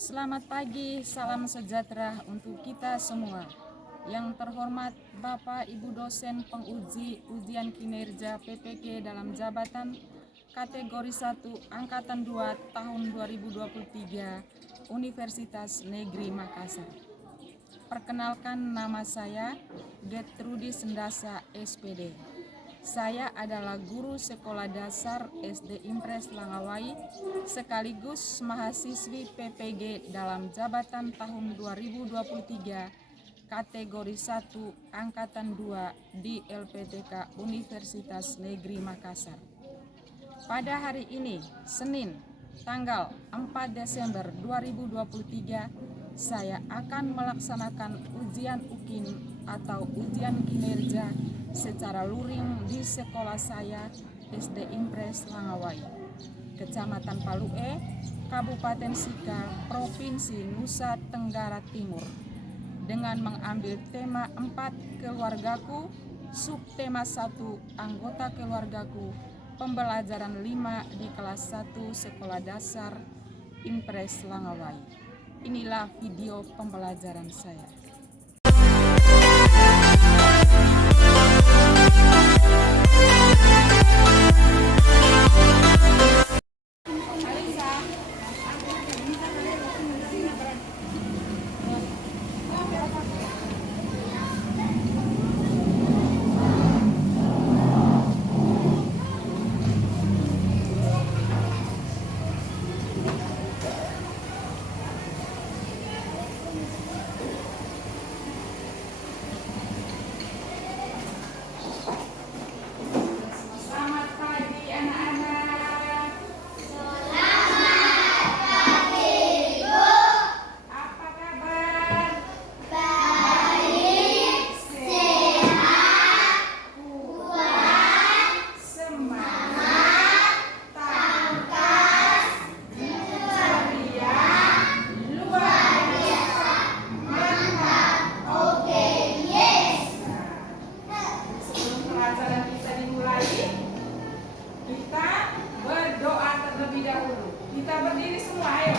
Selamat pagi, salam sejahtera untuk kita semua. Yang terhormat Bapak Ibu dosen penguji ujian kinerja PPK dalam jabatan kategori 1 angkatan 2 tahun 2023 Universitas Negeri Makassar. Perkenalkan, nama saya Gertrudi Sendasa SPD. Saya adalah guru sekolah dasar SD Impres Langawai sekaligus mahasiswi PPG dalam jabatan tahun 2023 kategori 1 angkatan 2 di LPTK Universitas Negeri Makassar. Pada hari ini, Senin, tanggal 4 Desember 2023, saya akan melaksanakan ujian UKIN atau ujian kinerja secara luring di sekolah saya SD Impres Langawai, Kecamatan Palue, Kabupaten Sika, Provinsi Nusa Tenggara Timur, dengan mengambil tema 4 keluargaku, subtema 1 anggota keluargaku, pembelajaran 5 di kelas 1 sekolah dasar Impres Langawai. Inilah video pembelajaran saya. Kita berdiri semua, ayo.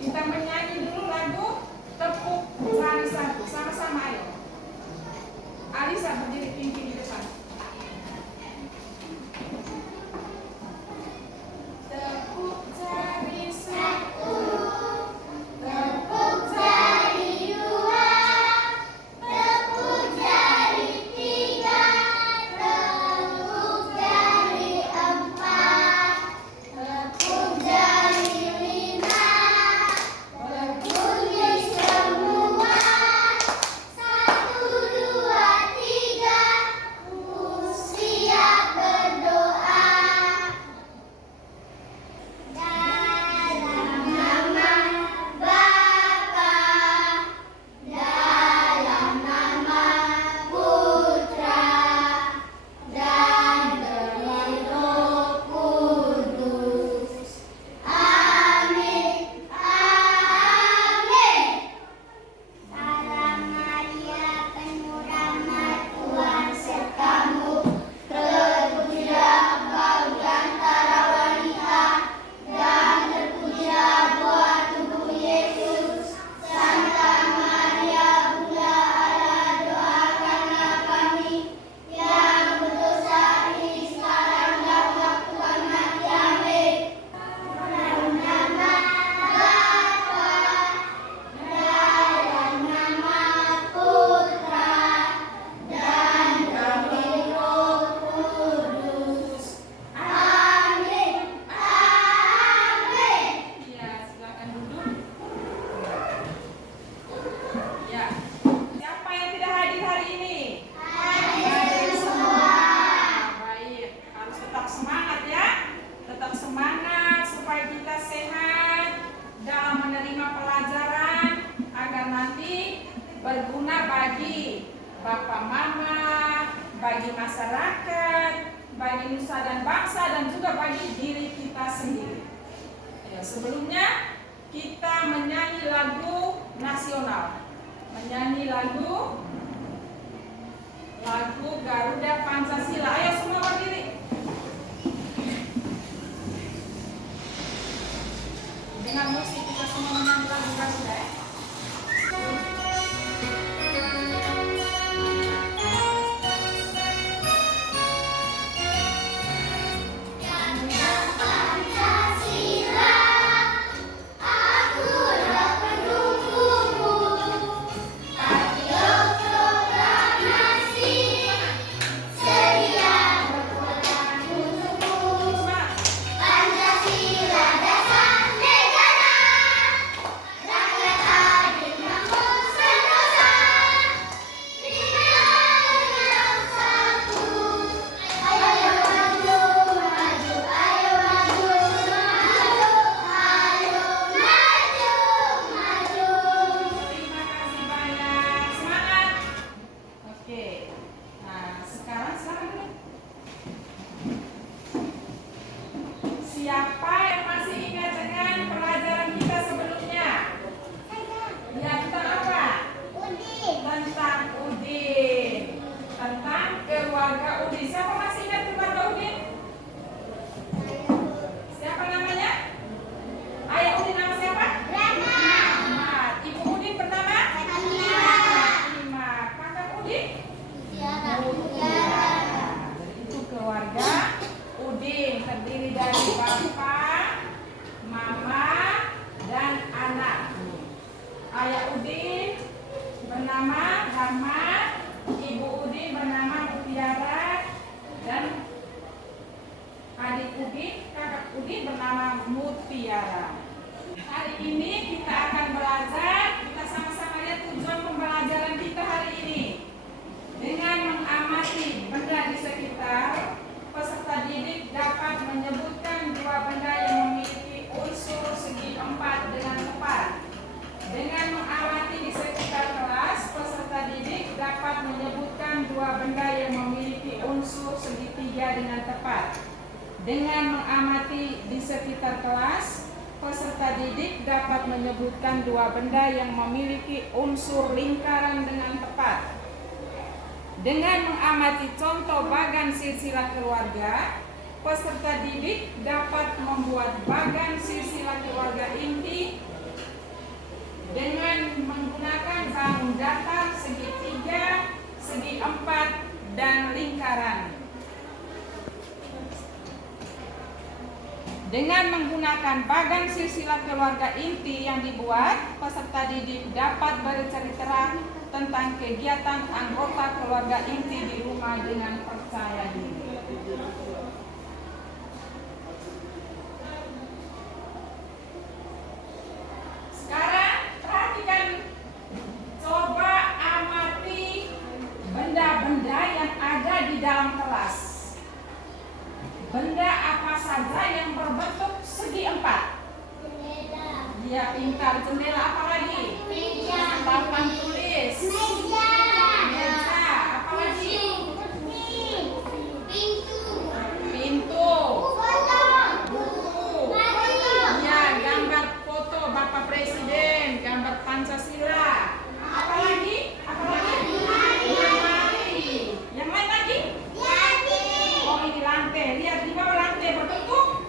Kita menyanyi dulu lagu Tepuk Tangan Satu, sama-sama ayo. Alisa berdiri tinggi di depan. Tepuk jari satu, tepuk jari dua, tepuk jari tiga, tepuk jari empat, tepuk jari lima, berbunyi semua. 1, 2, 3, siap berdoa. Dalam nama Bapa, dalam nama Putra, dan dari Roh Kudus. Amin. Amin. Salam Maria, penuh rahmat, Tuhan sertamu. Terpujilah engkau di antara wanita, dan terpujilah buah tubuh Yesus. Santa Maria, Bunda Allah, doakanlah kami yang berdosa ini sekarang dan waktu kami mati. Amin. Dalam nama Bapa, dalam nama Putra, dan dari Roh Kudus. Amin. Amin. Ya, silakan duduk. Ya. Siapa yang tidak hadir hari ini? Hadir semua. Baik, harus tetap semangat ya. Tetap semangat supaya kita sehat dalam menerima pelajaran agar nanti berguna bagi Bapak Mama, bagi masyarakat, bagi nusa dan bangsa, dan juga bagi diri kita sendiri. Ya, sebelumnya kita menyanyi lagu nasional, menyanyi lagu Garuda Pancasila. Ayo semua berdiri. Dengan musik kita semua buka sudah ya. Siapa yang masih ingat dengan pelajaran kita sebelumnya? Ya, tentang apa? Tentang Udin. Tentang keluarga Udin. Siapa masih ingat keluarga Udin? Siapa namanya? Ayah Udin nama siapa? Rahmat. Ibu Udin bernama? Fatimah. Kakak Udin? Mutiara. Itu keluarga Udin, terdiri dari bapak, mama, dan anak. Ayah Udin bernama Rahmat, ibu Udin bernama Mutiara, dan adik Udin, kakak Udin bernama Mutiara. Hari ini kita akan belajar, kita sama-sama lihat tujuan pembelajaran kita hari ini. Dengan mengamati benda di sekitar, peserta didik dapat menyebutkan dua benda yang memiliki unsur segi empat dengan tepat. Dengan mengamati di sekitar kelas, peserta didik dapat menyebutkan dua benda yang memiliki unsur segitiga dengan tepat. Dengan mengamati di sekitar kelas, peserta didik dapat menyebutkan dua benda yang memiliki unsur lingkaran dengan tepat. Dengan mengamati contoh bagan silsilah keluarga, peserta didik dapat membuat bagan silsilah keluarga inti dengan menggunakan bangun datar, segitiga, segi empat, dan lingkaran. Dengan menggunakan bagan silsilah keluarga inti yang dibuat, peserta didik dapat bercerita tentang kegiatan anggota keluarga inti di rumah dengan percaya diri. Sekarang perhatikan, coba amati benda-benda yang ada di dalam kelas. Benda apa saja yang berbentuk segi empat? Dia pintar. Jendela apa lagi? Meja. Papan tulis. Meja. Apa lagi? Pintu. Buku. Ya, gambar foto Bapak Presiden, gambar Pancasila. Apa lagi? Lemari. Yang lain lagi? Oh, ini lantai. Lihat di bawah lantai berbentuk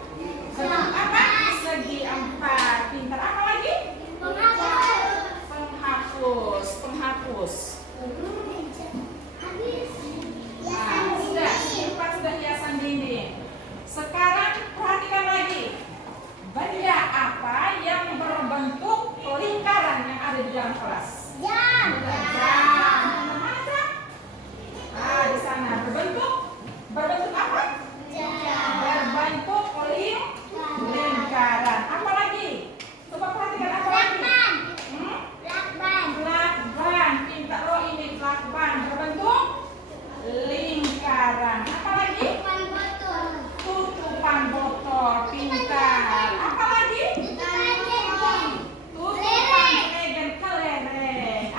apa? Segi empat. Pintar. Apa lagi? Penghapus. Nah, sudah hiasan dinding. Sekarang perhatikan lagi. Benda apa yang berbentuk lingkaran yang ada di dalam kelas? Jam. Mana jam? Di sana berbentuk apa? Berbentuk lingkaran. Apa lagi? Coba perhatikan apa lagi? Lakban. Pintar. Oh, ini lakban berbentuk lingkaran. Apa lagi? Tutupan botol. Pintar. Apa lagi? Tutupan kelereng.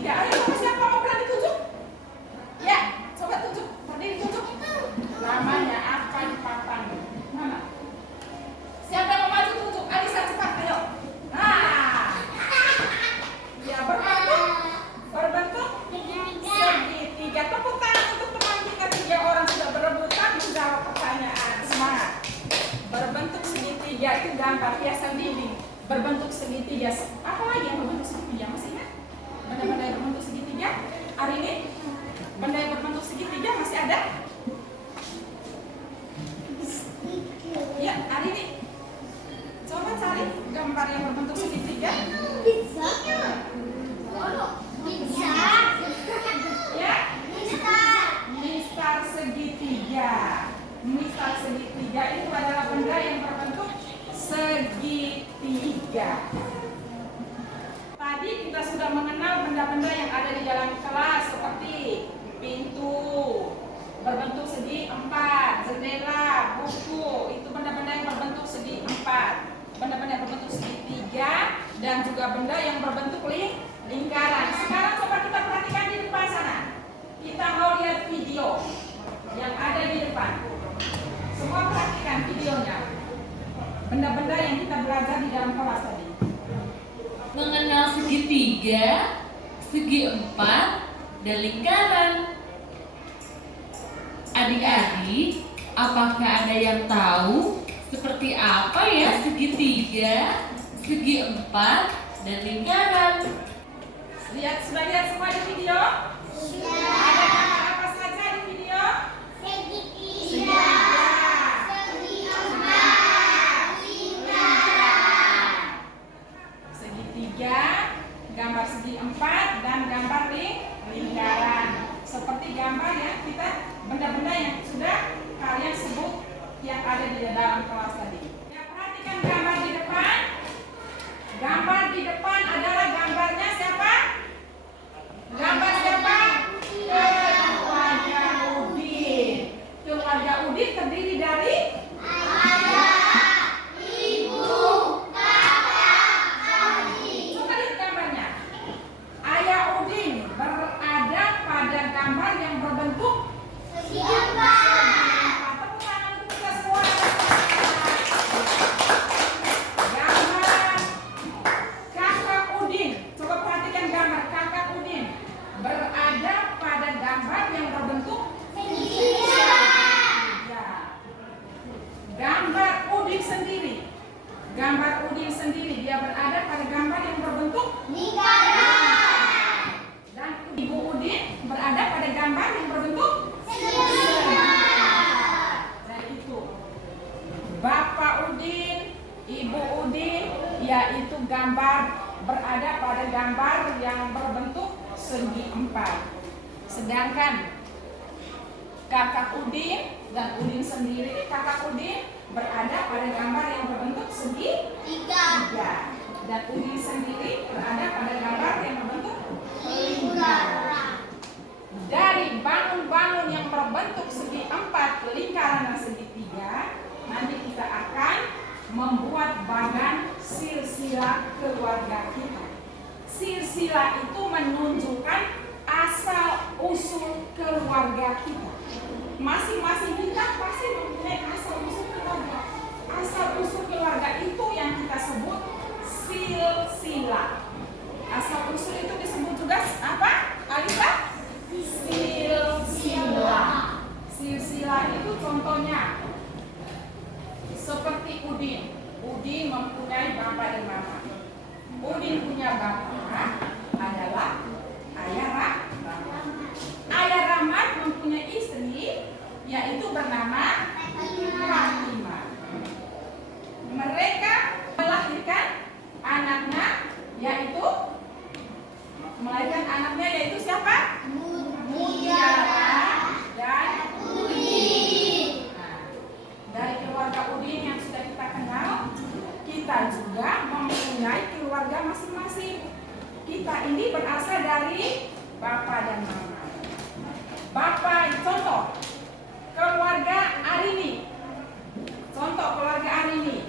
segitiga. Ayo siapa mau berani tunjuk? Ya, coba tunjuk. Berdiri tunjuk. Namanya apa di papan? Mana? Siapa yang mau maju tunjuk? Alisa cepat, ayo. Nah, ya berbentuk segitiga. Tepuk tangan untuk teman kita 3 orang sudah berebutan menjawab pertanyaan. Semangat. Berbentuk segitiga itu gambar hiasan dinding. Berbentuk segitiga. Apa lagi yang berbentuk segitiga? Masih ingat? Benda-benda yang berbentuk segitiga. Hari ini benda yang berbentuk segitiga masih ada? Ya, hari ini. Coba cari gambar yang berbentuk segitiga. Bisa. Ya, mistar segitiga. Mistar segitiga itu adalah benda yang berbentuk segitiga. Tadi kita sudah mengenal benda-benda yang ada di dalam kelas seperti pintu berbentuk segi 4, jendela, buku, itu benda-benda yang berbentuk segi 4, benda-benda yang berbentuk segitiga, dan juga benda yang berbentuk lingkaran. Sekarang coba kita perhatikan di depan sana. Kita mau lihat video yang ada di depan. Semua perhatikan videonya. Benda-benda yang kita belajar di dalam kelas tadi. Mengenal segitiga, segi 4, dan lingkaran. Adik-adik, apakah ada yang tahu seperti apa ya segitiga, segi 4, dan lingkaran? Sudah lihat semua di video? Ada gambar apa saja di video? Segitiga. Segitiga, gambar segi 4, dan gambar lingkaran. Seperti gambar ya, kita benda-benda yang sudah kalian sebut yang ada di dalam kelas tadi. Ya, perhatikan gambar di depan. Gambar di depan adalah gambarnya siapa? Gambar siapa? Keluarga Udin. Keluarga Udin terdiri dari gambar yang berbentuk segitiga. Tepuk tangan untuk kita semua. Gambar kakak Udin. Coba perhatikan gambar kakak Udin berada pada gambar yang berbentuk segitiga. Gambar Udin sendiri. Gambar Udin sendiri dia berada pada gambar yang berbentuk lingkaran. Dan Ibu Udin berada pada gambar yang berbentuk segitiga. Dan itu Bapak Udin, Ibu Udin, yaitu gambar berada pada gambar yang berbentuk segi 4. Sedangkan kakak Udin dan Udin sendiri, kakak Udin berada pada gambar yang berbentuk segitiga. Dan Udin sendiri berada pada gambar yang berbentuk lingkaran. Dari bangun-bangun yang berbentuk segi 4, lingkaran dan segitiga, nanti kita akan membuat bagan silsilah keluarga kita. Silsilah itu menunjukkan asal usul keluarga kita. Masing-masing kita pasti mempunyai asal usul keluarga. Asal usul keluarga itu yang kita sebut silsilah. Asal usul itu disebut juga apa? Alisa? Silsilah. Silsilah itu contohnya seperti Udin. Udin mempunyai bapak dan mama. Udin punya bapak adalah Ayah Rahmat. Ayah Rahmat mempunyai istri yaitu bernama Fatimah. Mereka melahirkan anaknya yaitu siapa? Mutiara dan Udin. Nah, dari keluarga Udin yang sudah kita kenal, kita juga mempunyai keluarga masing-masing. Kita ini berasal dari bapak dan mama. Bapak, contoh keluarga Arini. Contoh keluarga Arini.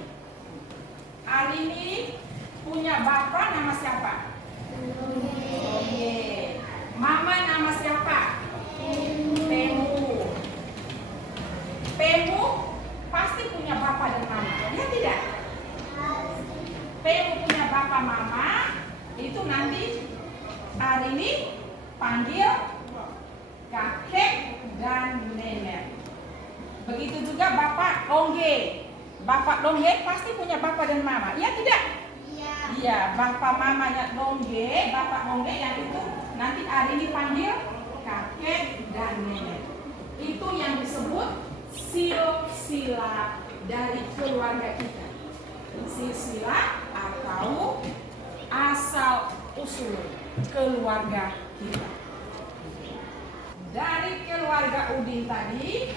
Arini punya bapak nama siapa? Oke. ini panggil kakek dan nenek. Begitu juga bapak dongge. Bapak dongge pasti punya bapak dan mama, iya tidak? Iya, bapak mamanya dongge, bapak dongge yang itu nanti hari ini panggil kakek dan nenek. Itu yang disebut silsilah dari keluarga kita. Silsilah atau asal usul keluarga kita. Dari keluarga Udin tadi,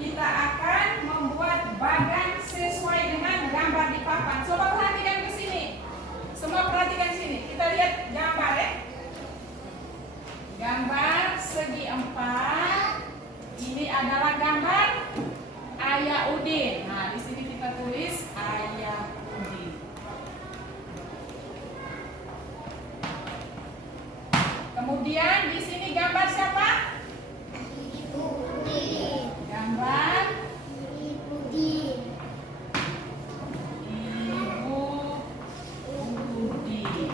kita akan membuat bagan sesuai dengan gambar di papan. Coba perhatikan ke sini. Semua perhatikan sini. Kita lihat gambar ya. Gambar segi 4. Ini adalah gambar ayah Udin. Nah, di sini kita tulis ayah Udin. Kemudian di sini gambar siapa? Ibu Udin. Gambar Ibu Udin. Ibu Udin.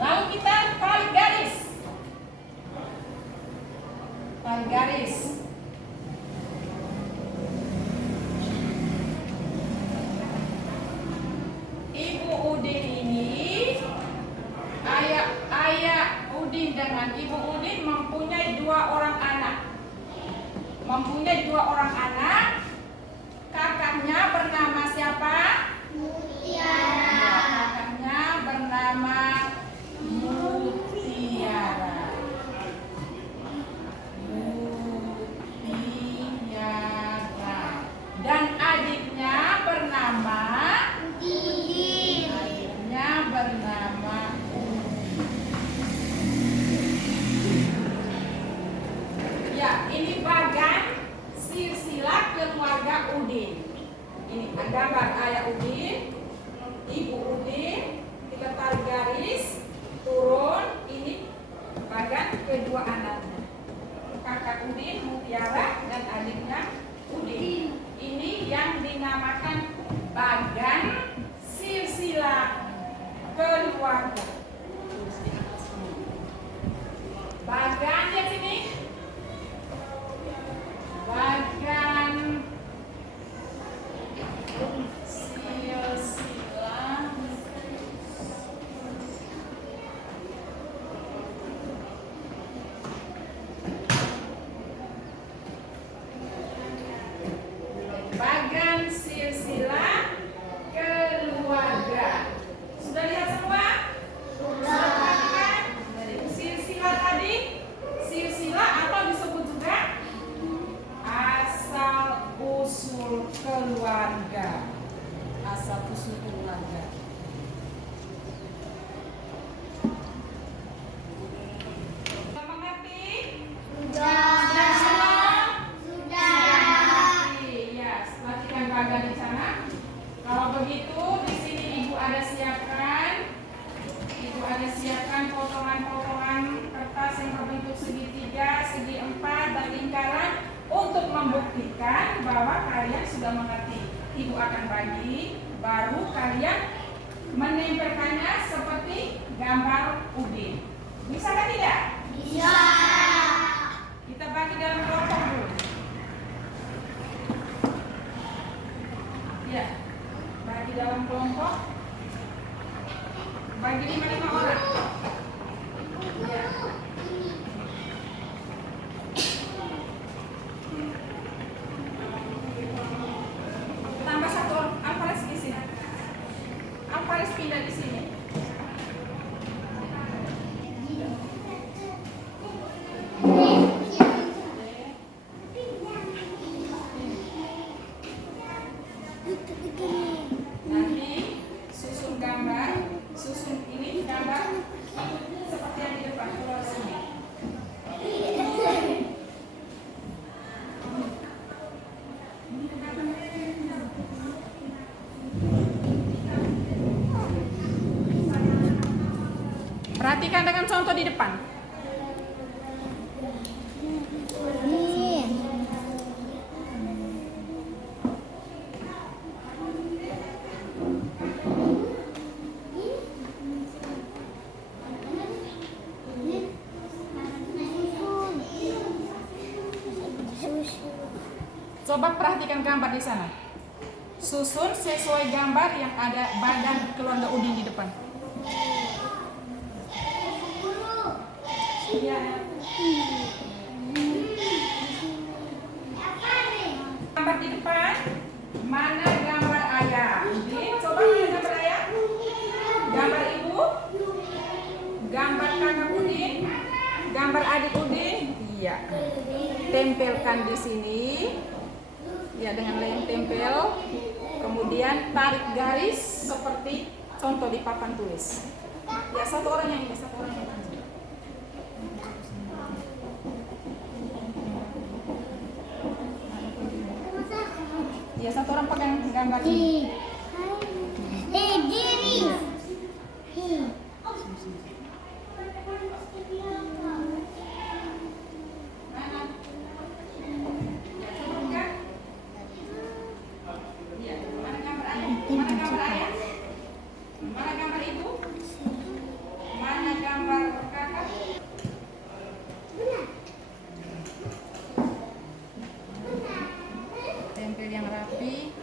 Lalu kita tarik garis. Tarik garis. Ibu Udin ini, ayah Udin dengan Ibu Udin mempunyai 2 orang anak. Kakaknya bernama siapa? Mutiara. Kakaknya bernama Mutiara. Dan adiknya bernama Udin. Ya, ini bagan silsilah keluarga Udin. Ini gambar ayah Udin, ibu Udin. Kita tarik garis turun. Ini bagan kedua anaknya, kakak Udin, Mutiara, dan adiknya Udin. Ini yang dinamakan bagan silsilah keluarga. Bagan di sini. Bagan silsilah keluarga. Sudah lihat semua? Sudah perhatikan? Silsilah tadi, silsilah atau disebut juga asal usul keluarga. Asal usul keluarga. Sudah mengerti? Sudah semua? Mengerti. Ya, perhatikan bagan di sana. Kalau begitu, di sini ibu ada siapkan potongan-potongan kertas yang berbentuk segitiga, segi 4 dan lingkaran untuk membuktikan bahwa kalian sudah mengerti. Ibu akan bagi, baru kalian menempelkannya seperti gambar Udin. Bisa kan tidak? Bisa. Kita bagi dalam kelompok dulu. Ya, bagi dalam kelompok. Bagi 5 orang. Ya. Tambah 1 orang. Alfares di sini. Alfares pindah di sini. Nanti susun gambar, susun ini gambar seperti yang di depan keluar sini. Perhatikan dengan contoh di depan. Coba perhatikan gambar di sana. Susun sesuai gambar yang ada badan keluarga Udin di depan. Iya. Gambar di depan. Mana gambar ayah? Udin, coba mana gambar ayah? Gambar ibu? Gambar kakak Udin? Gambar adik Udin? Iya. Tempelkan di sini. Ya, dengan lem tempel. Kemudian tarik garis seperti contoh di papan tulis. Ya, satu orang yang ini, satu orang yang ini. Ya, satu orang pegang gambar ini. Tempel yang rapi.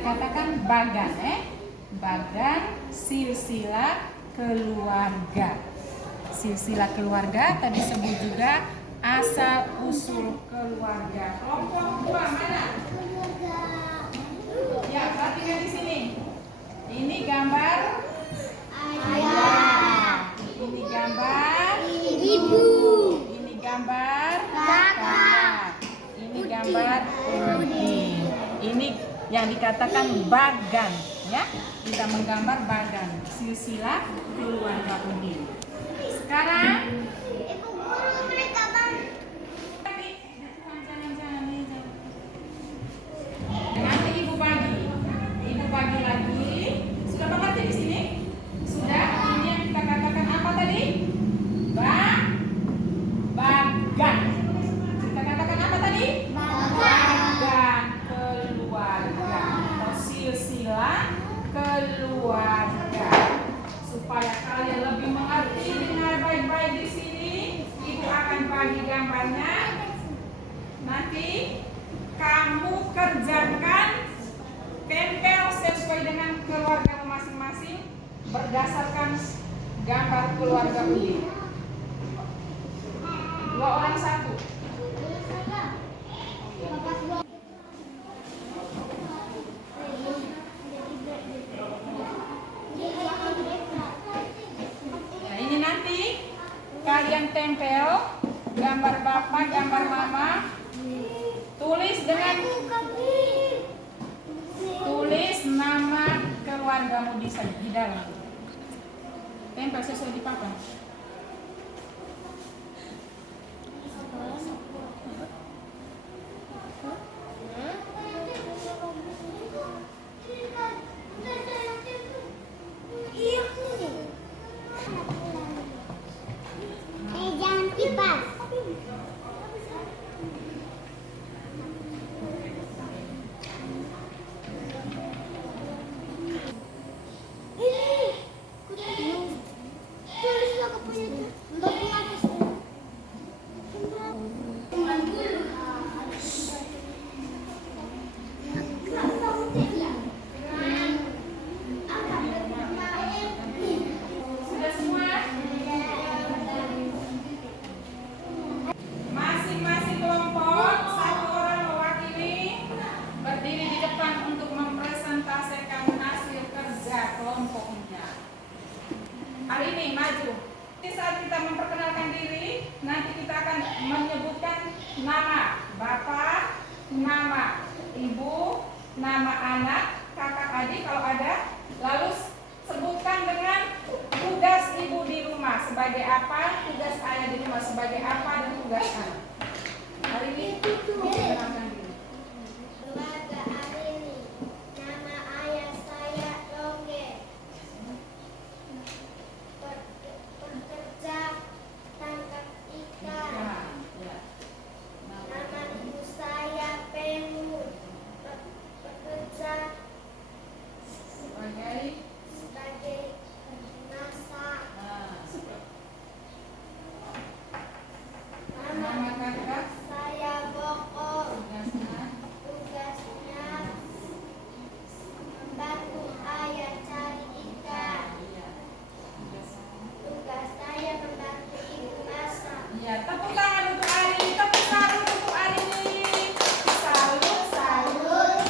Katakan bagan, bagan silsilah keluarga. Silsilah keluarga tadi sebut juga asal usul keluarga. Kelompok 2 mana? Ya, perhatikan di sini. Ini gambar ayah. Ini gambar ibu. Ini gambar kakak. Ini gambar Udin. Ini yang dikatakan bagan, ya. Kita menggambar bagan silsilah keluarga Udin. Sekarang nanti ibu bagi lagi. Sudah mengerti di sini? Sudah. Ini yang kita katakan apa tadi? Bagan. Kita katakan apa tadi? Bagan keluarga. Atau silsilah keluarga. Supaya kalian lebih mengerti, dengar baik-baik di sini. Ibu akan bagi gambarnya. Nanti kamu kerjakan, tempel sesuai dengan keluarga masing-masing berdasarkan gambar keluarga Udin. 2 orang 1. Nah, ini nanti kalian tempel gambar bapak, gambar mama. Tulis nama keluargamu di dalam. Tempel sesuai di papan. Jangan kipas. Tulis maju. Di saat kita memperkenalkan diri, nanti kita akan menyebutkan nama bapak, nama ibu, nama anak, kakak adik kalau ada. Lalu sebutkan dengan tugas ibu di rumah sebagai apa, tugas ayah di rumah sebagai apa, dan tugas anak. Hari ini memperkenalkan diri. Keluarga Arini. Nama ayah saya Dongge. Pekerja tangkap ikan. Ya. Nama ibu saya Pengu. Pekerja Sebagai masak. nama kakak, Saya Boko. tugasnya. Tugasnya membantu ayah cari ikan. Iya. Tugasnya. Tugas saya membantu ibu masak. Iya, tepuk tangan untuk Arini, tepuk salut untuk Arini. Salut, salut.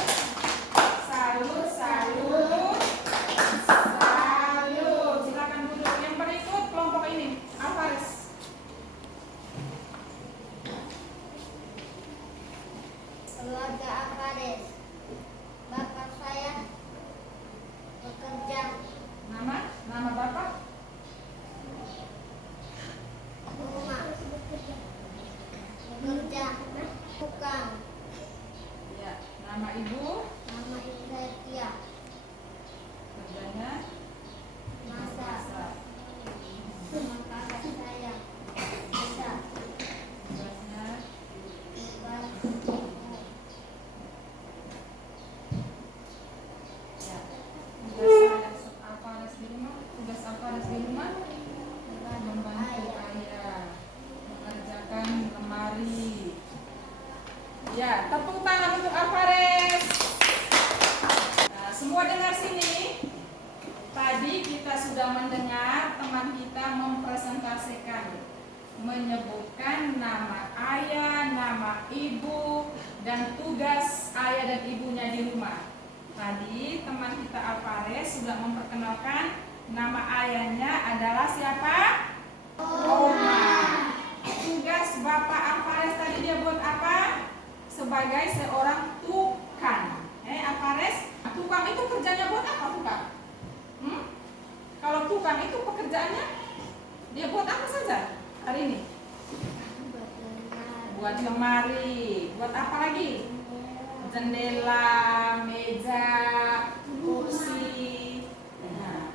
Salut, salut. Salut. Silakan duduk. Yang berikut kelompok ini, Alvarez. Keluarga Alvarez. Bapak saya bekerja Nama bapak? rumah. Bekerja tukang. Iya. Nama ibu? Nama ibu saya Tia. Kerjanya? Masak. Masak. Nama kakak saya Bisa. Tugasnya? Tugas Ya. Tugas Alvarez di rumah? Tugas Alvarez di rumah? Membantu ayah mengerjakan lemari. Ya, tepuk tangan untuk Alvarez. Nah, semua dengar sini. Tadi kita sudah mendengar teman kita mempresentasikan, menyebutkan nama ayah, nama ibu, dan tugas ayah dan ibunya di rumah. Tadi teman kita Alvarez sudah memperkenalkan nama ayahnya adalah siapa? Oma. Tugas Bapak Alvarez tadi dia buat apa? Sebagai seorang tukang. Alvarez, tukang itu kerjanya buat apa tukang? Kalau tukang itu pekerjaannya dia buat apa saja hari ini? Buat lemari. Buat apa lagi? Jendela, meja, kursi. Nah,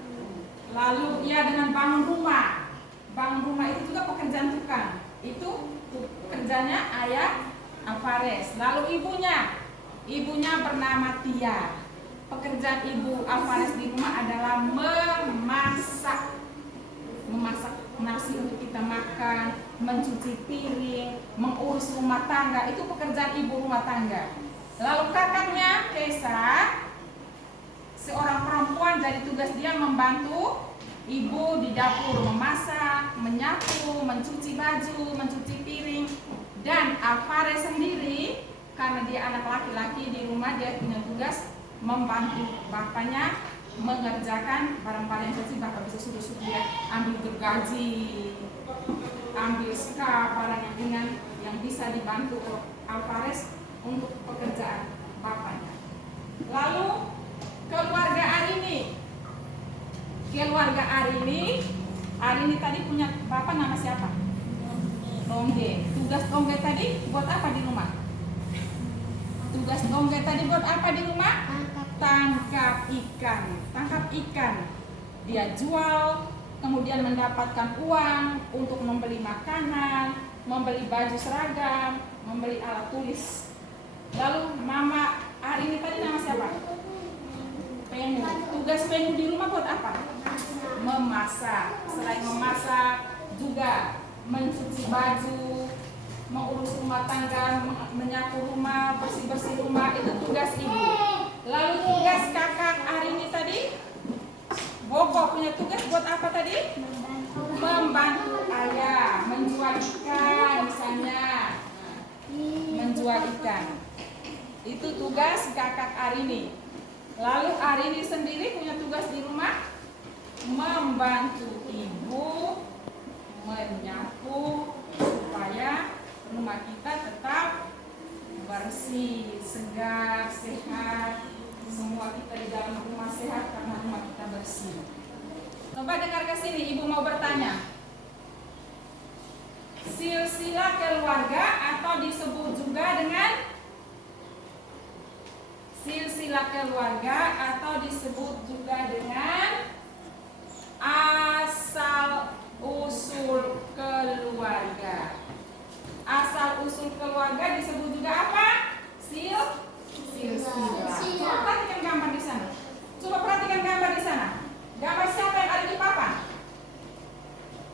lalu ia dengan bangun rumah. Bangun rumah itu juga pekerjaan tukang. Itu kerjanya ayah Alvarez. Lalu ibunya bernama Tia. Pekerjaan ibu Alvarez di rumah adalah memasak nasi untuk kita makan, mencuci piring, mengurus rumah tangga. Itu pekerjaan ibu rumah tangga. Lalu kakaknya Kesa, seorang perempuan, jadi tugas dia membantu ibu di dapur, memasak, menyapu, mencuci baju, mencuci piring. Dan Alvarez sendiri, karena dia anak laki-laki di rumah, dia punya tugas membantu bapaknya mengerjakan barang-barang yang kecil. Bapak bisa suruh dia ambil gergaji, ambil skap, barang yang ringan yang bisa dibantu oleh Alvarez untuk pekerjaan bapaknya. Lalu keluarga Arini tadi punya bapak nama siapa? Dongge. Tugas Dongge tadi buat apa di rumah? Tugas Dongge tadi buat apa di rumah? Tangkap ikan. Dia jual, kemudian mendapatkan uang untuk membeli makanan, membeli baju seragam, membeli alat tulis. Lalu mama Arini tadi nama siapa? Pengu. Tugas Pengu di rumah buat apa? Memasak. Selain memasak, juga mencuci baju, mengurus rumah tangga, menyapu rumah, bersih-bersih rumah. Itu tugas ibu. Lalu tugas kakak Arini tadi, Bobo punya tugas buat apa tadi? Membantu ayah menjual ikan misalnya. Menjual ikan. Itu tugas kakak Arini. Lalu Arini sendiri punya tugas di rumah membantu ibu Coba dengar ke sini, ibu mau bertanya. Silsilah keluarga atau disebut juga dengan silsilah keluarga atau disebut juga dengan asal usul keluarga. Asal usul keluarga disebut juga apa? Silsilah. Coba perhatikan gambar di sana. Coba perhatikan gambar di sana. Gambar siapa yang ada di papan?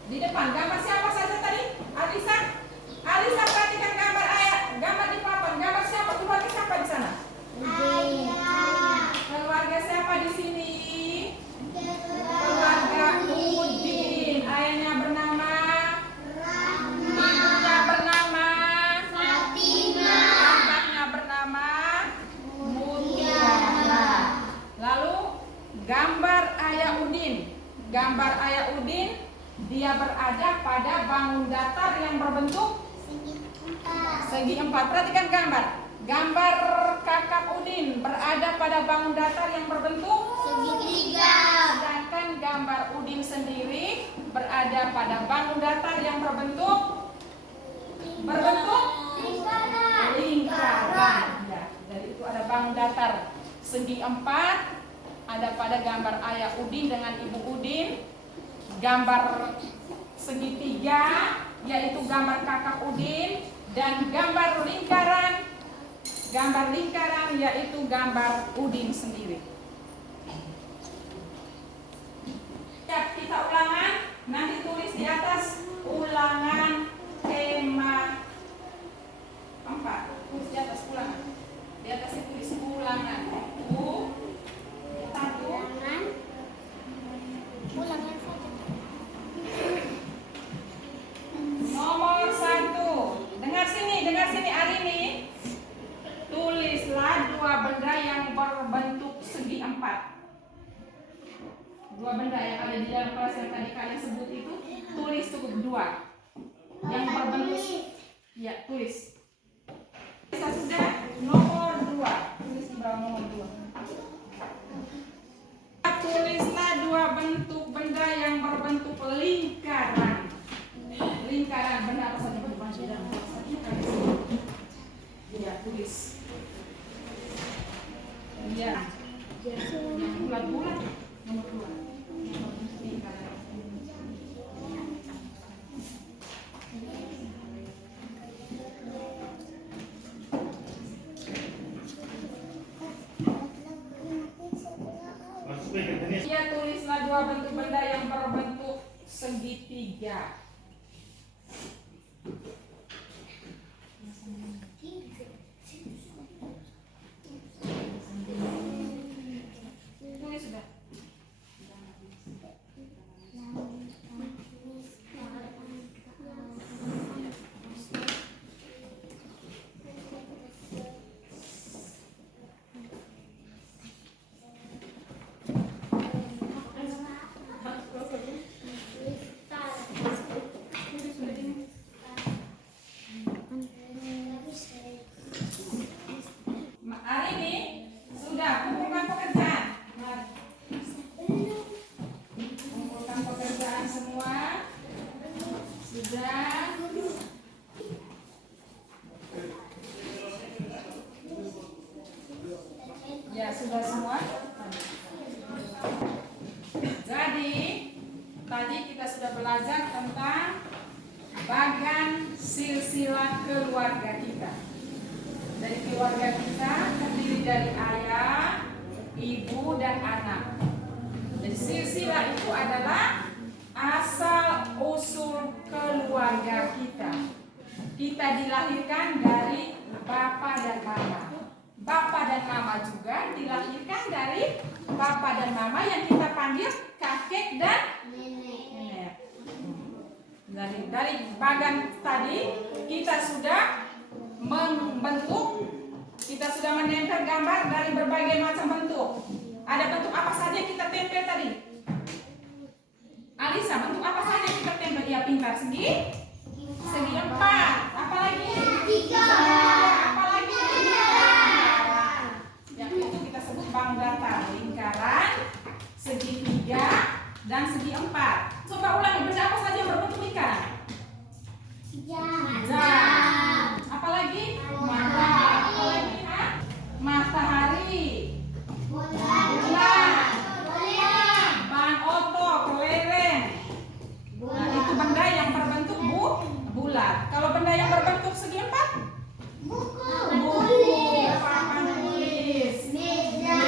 Di depan. Gambar siapa saja tadi? Alisa. Alisa, perhatikan gambar ayat. Gambar di papan. Gambar siapa? Keluarga siapa di sana? Ayah. Keluarga siapa di sini? Keluarga Udin. Ayahnya bernama, ibunya bernama, Fatimah. anaknya bernama Mutiara. Lalu gambar ayah Udin. Gambar ayah Udin, dia berada pada bangun datar yang berbentuk segi empat. Perhatikan gambar. Gambar kakak Udin berada pada bangun datar yang berbentuk Segitiga. sedangkan gambar Udin sendiri berada pada bangun datar yang berbentuk lingkaran. Ya, jadi itu ada bangun datar segi empat, ada pada gambar ayah Udin dengan ibu Udin. Gambar segitiga yaitu gambar kakak Udin, dan gambar lingkaran yaitu gambar Udin sendiri. Ya, kita ulangan, nanti tulis di atas ulangan tema 4. Tulis di atas ulangan. Di atasnya tulis ulangan. Satu. Ulangan saja. Nomor 1. Dengar sini Arini. Tulislah dua benda yang berbentuk segi empat. Dua benda yang ada di dalam kelas yang tadi kalian sebut itu, tulis cukup dua. Yang berbentuk, ya tulis. Bisa sudah nomor 2. Tulis di bawah nomor 2. Tulislah dua bentuk benda yang berbentuk lingkaran. Lingkaran benda apa saja bentuk benda? Ya, tulis. Ya. Bulat-bulat. Nomor 2. Lingkaran. Ya, tulislah dua bentuk benda yang berbentuk segitiga. Tulis sudah. Hari ini sudah kumpulkan pekerjaan. Mari. Kumpulkan pekerjaan semua. Sudah. Ya, sudah semua. Jadi, tadi kita sudah belajar tentang bagan silsilah keluarga kita. Dari keluarga kita terdiri dari ayah, ibu, dan anak. Jadi silsilah itu adalah asal usul keluarga kita. Kita dilahirkan dari bapa dan mama. Bapa dan mama juga dilahirkan dari bapa dan mama yang kita panggil kakek dan nenek. Dari bagan tadi kita sudah membentuk, kita sudah menempel gambar dari berbagai macam bentuk. Ada bentuk apa saja yang kita tempel tadi? Alisa, bentuk apa saja yang kita tempel? Ya, pintar. Segi empat. Apa lagi? Apa lagi? Yang itu kita sebut bangun datar, lingkaran, segitiga, dan segi empat. Coba ulangi, benda apa saja yang berbentuk lingkaran? Jam. Apalagi? Mata. Apalagi? Matahari. Bulan. Ban oto, kelereng. Nah, itu benda yang berbentuk bulat. Kalau benda yang berbentuk segi empat? Buku, papan tulis, meja,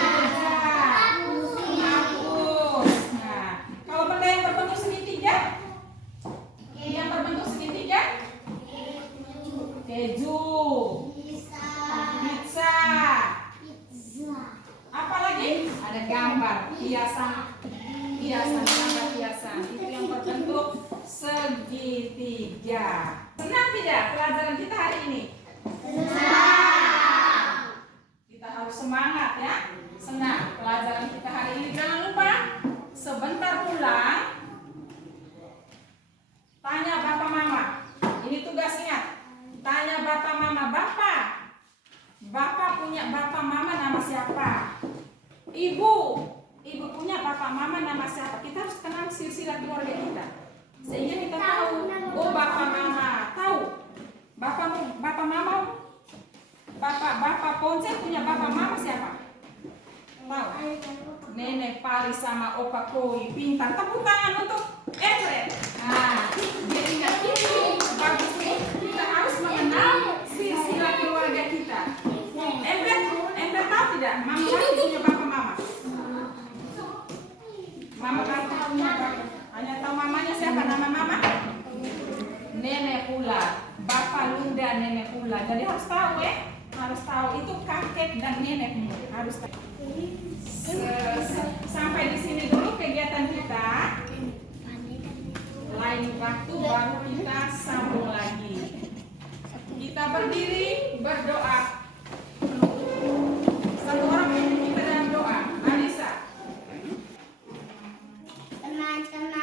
hapus. Nah, kalau benda yang berbentuk segitiga? Yang berbentuk segitiga? Keju, pizza. Apa lagi? Ada gambar, hiasan, gambar hiasan. Itu yang berbentuk segitiga. Senang tidak pelajaran kita hari ini? Kita harus semangat ya. Senang pelajaran kita hari ini. Jangan lupa sebentar pulang tanya bapak mama. Ini tugas, ingat. Tanya bapak mama, Bapak punya bapak mama nama siapa? Ibu punya bapak mama nama siapa? Kita harus kenal silsilah keluarga kita. Sehingga kita tahu, oh bapak mama tahu. Bapak Ponsel punya bapak mama siapa? Tahu? Nenek Pali sama Opa Koi. Pintar. Tepuk tangan untuk Everett. Nah, biar ingat ini bagus nih. Kita harus mengenal silsilah keluarga kita. Everett tahu tidak? Mama Pati punya bapak mama. Mama Pati punya bapak. Hanya tahu mamanya siapa? Nama mama? Nenek Pula. Bapak Lunda, Nenek Pula. Jadi harus tahu harus tahu itu kakek dan nenek harus tahu. Sampai di sini dulu kegiatan kita. Lain waktu baru kita sambung lagi. Kita berdiri berdoa. Satu orang pimpin kita dalam doa. Alisa. Teman-teman